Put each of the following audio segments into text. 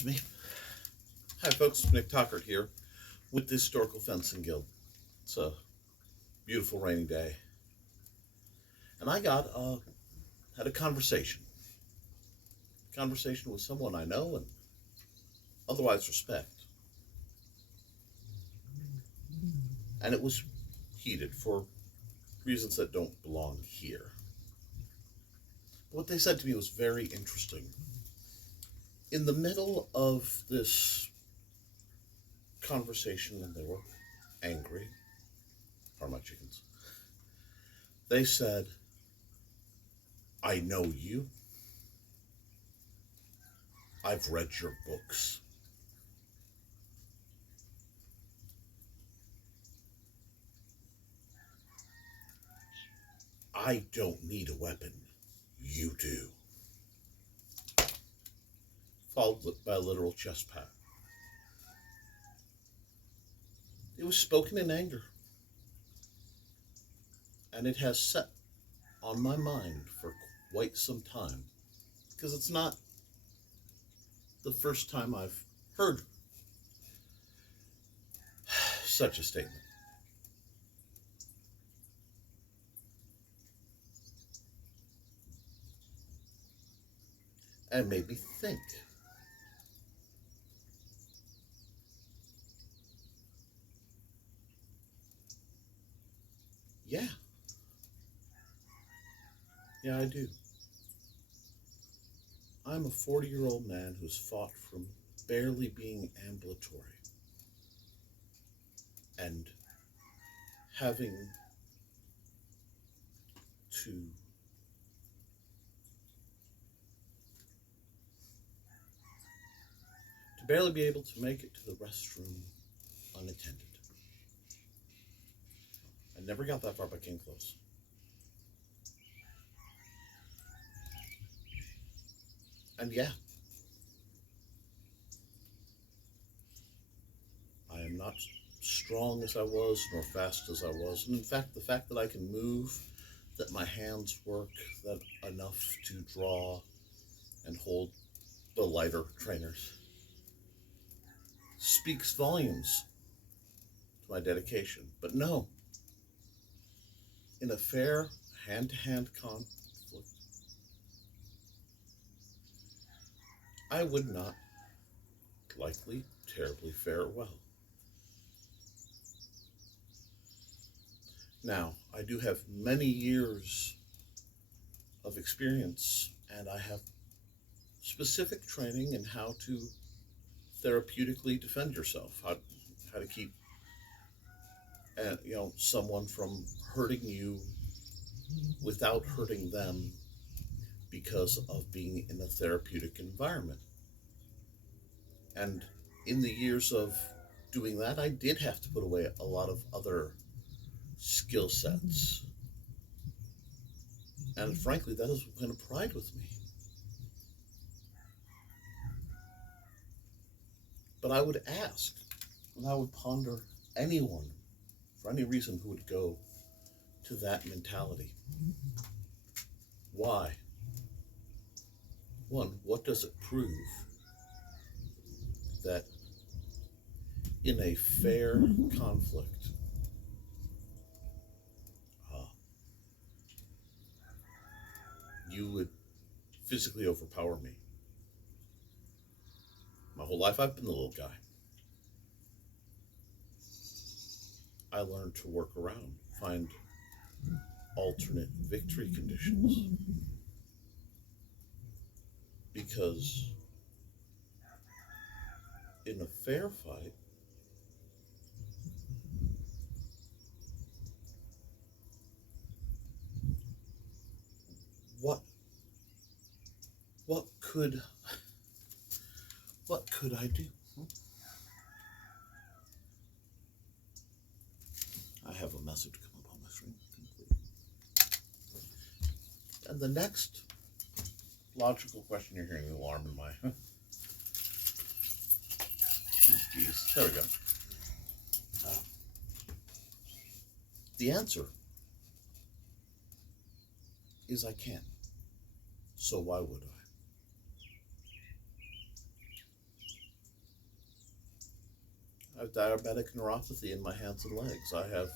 Excuse me. Hi folks, Nick Tockert here with the Historical Fencing Guild. It's a beautiful rainy day. And I had a conversation with someone I know and otherwise respect. And it was heated for reasons that don't belong here. What they said to me was very interesting. In the middle of this conversation, and they were angry, are my chickens, they said, I know you. I've read your books. I don't need a weapon. You do. Followed by a literal chest pat. It was spoken in anger. And it has set on my mind for quite some time. Because it's not the first time I've heard such a statement. And made me think. Yeah. Yeah, I do. I'm a 40-year-old man who's fought from barely being ambulatory and having to barely be able to make it to the restroom unattended. I never got that far, but came close. And yeah, I am not strong as I was, nor fast as I was. And in fact, the fact that I can move, that my hands work, that enough to draw and hold the lighter trainers, speaks volumes to my dedication. But no, in a fair hand-to-hand conflict, I would not likely terribly fare well. Now, I do have many years of experience, and I have specific training in how to therapeutically defend yourself, how to keep someone from hurting you without hurting them because of being in a therapeutic environment. And in the years of doing that, I did have to put away a lot of other skill sets. And frankly, that is kind of pride with me. But I would ask, and I would ponder anyone, for any reason, who would go to that mentality. Why? One, what does it prove? That in a fair conflict, you would physically overpower me. My whole life I've been the little guy. I learned to work around, find alternate victory conditions. Because in a fair fight, what could I do? I have a message come up on my screen. And the next logical question, you're hearing the alarm in my geez, there we go. The answer is I can't. So why would I? I have diabetic neuropathy in my hands and legs. I have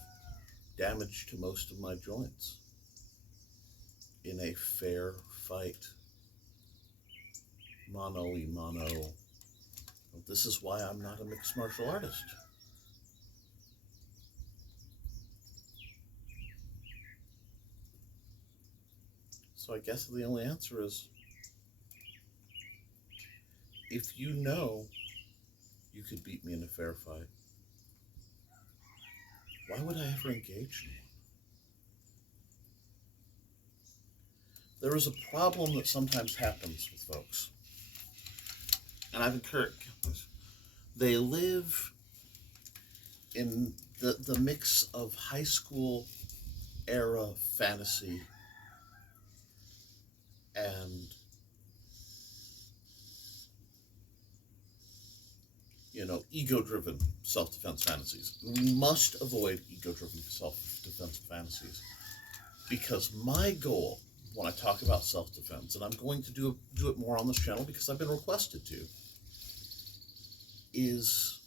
damage to most of my joints. In a fair fight, mano. This is why I'm not a mixed martial artist. So I guess the only answer is, if you know you could beat me in a fair fight, why would I ever engage in one? There is a problem that sometimes happens with folks, and I've encouraged this. They live in the mix of high school era fantasy and, ego-driven self-defense fantasies. We must avoid ego-driven self-defense fantasies, because my goal when I talk about self-defense, and I'm going to do it more on this channel because I've been requested to, is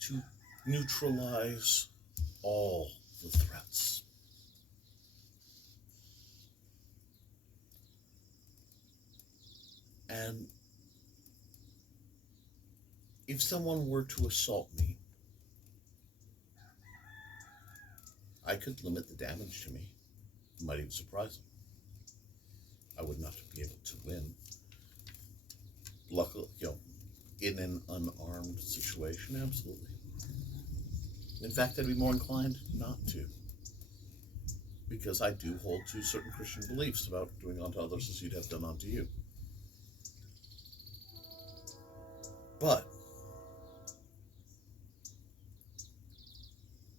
to neutralize all the threats. And if someone were to assault me, I could limit the damage to me. It might even surprise them. I would not be able to win. Luckily, in an unarmed situation, absolutely. In fact, I'd be more inclined not to, because I do hold to certain Christian beliefs about doing unto others as you'd have done unto you. But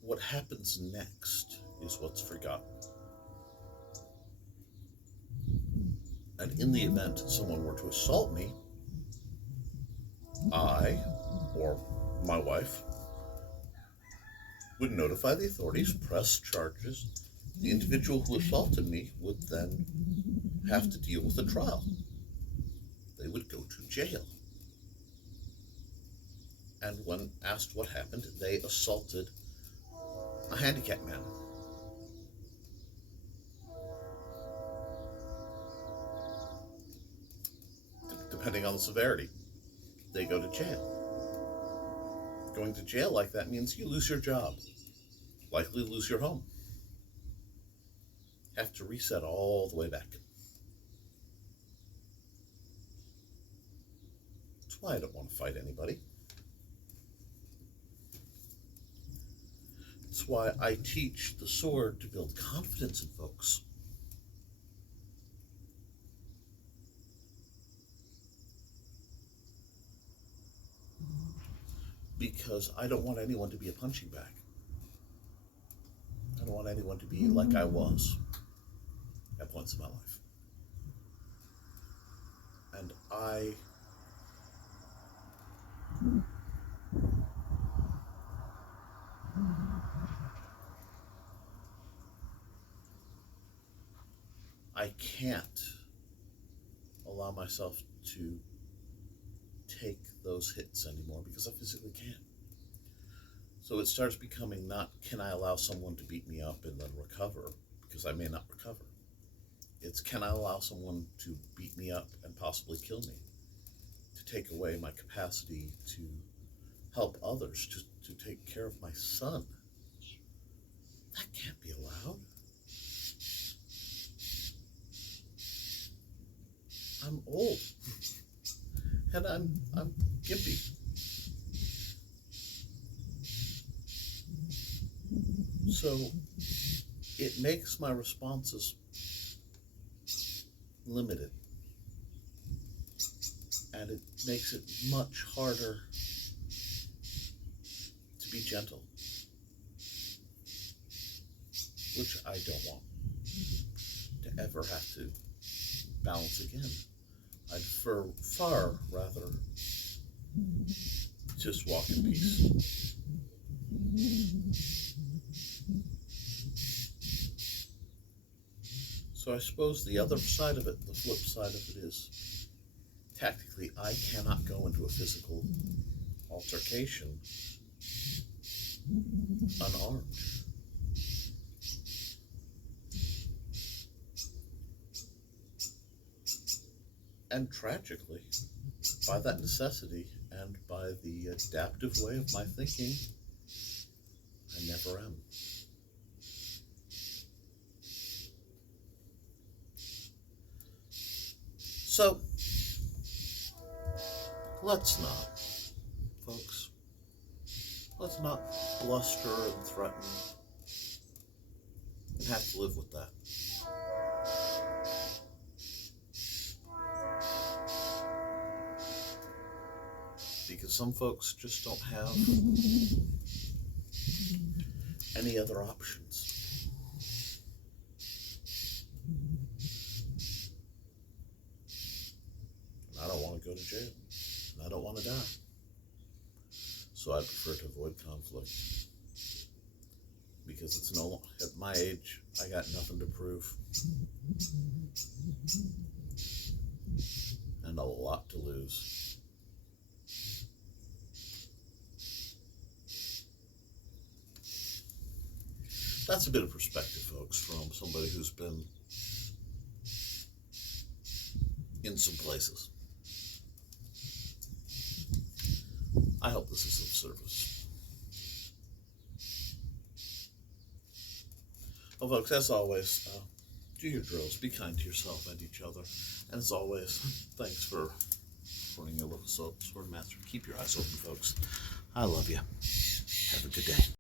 what happens next is what's forgotten. And in the event someone were to assault me, I, or my wife, would notify the authorities, press charges. The individual who assaulted me would then have to deal with a trial. They would go to jail. And when asked what happened, they assaulted a handicapped man. Depending on the severity, they go to jail. Going to jail like that means you lose your job, likely lose your home, have to reset all the way back. That's why I don't want to fight anybody. That's why I teach the sword to build confidence in folks. Because I don't want anyone to be a punching bag. I don't want anyone to be like I was at points in my life. And I can't allow myself to take those hits anymore because I physically can't. So it starts becoming not, can I allow someone to beat me up and then recover, because I may not recover. It's, can I allow someone to beat me up and possibly kill me, to take away my capacity to help others, to take care of my son. That can't be allowed. I'm old, and I'm gimpy. So it makes my responses limited, and it makes it much harder to be gentle, which I don't want to ever have to balance again. I'd far rather just walk in peace. So I suppose the other side of it, the flip side of it, is tactically, I cannot go into a physical altercation unarmed. And tragically, by that necessity and by the adaptive way of my thinking, I never am. So, let's not, folks, let's not bluster and threaten and have to live with that. Because some folks just don't have any other options. And I don't want to go to jail. And I don't want to die. So I prefer to avoid conflict. Because it's no longer, at my age, I got nothing to prove. And a lot to lose. That's a bit of perspective, folks, from somebody who's been in some places. I hope this is of service. Well, folks, as always, do your drills. Be kind to yourself and each other. And as always, thanks for supporting your local sword master. Keep your eyes open, folks. I love you. Have a good day.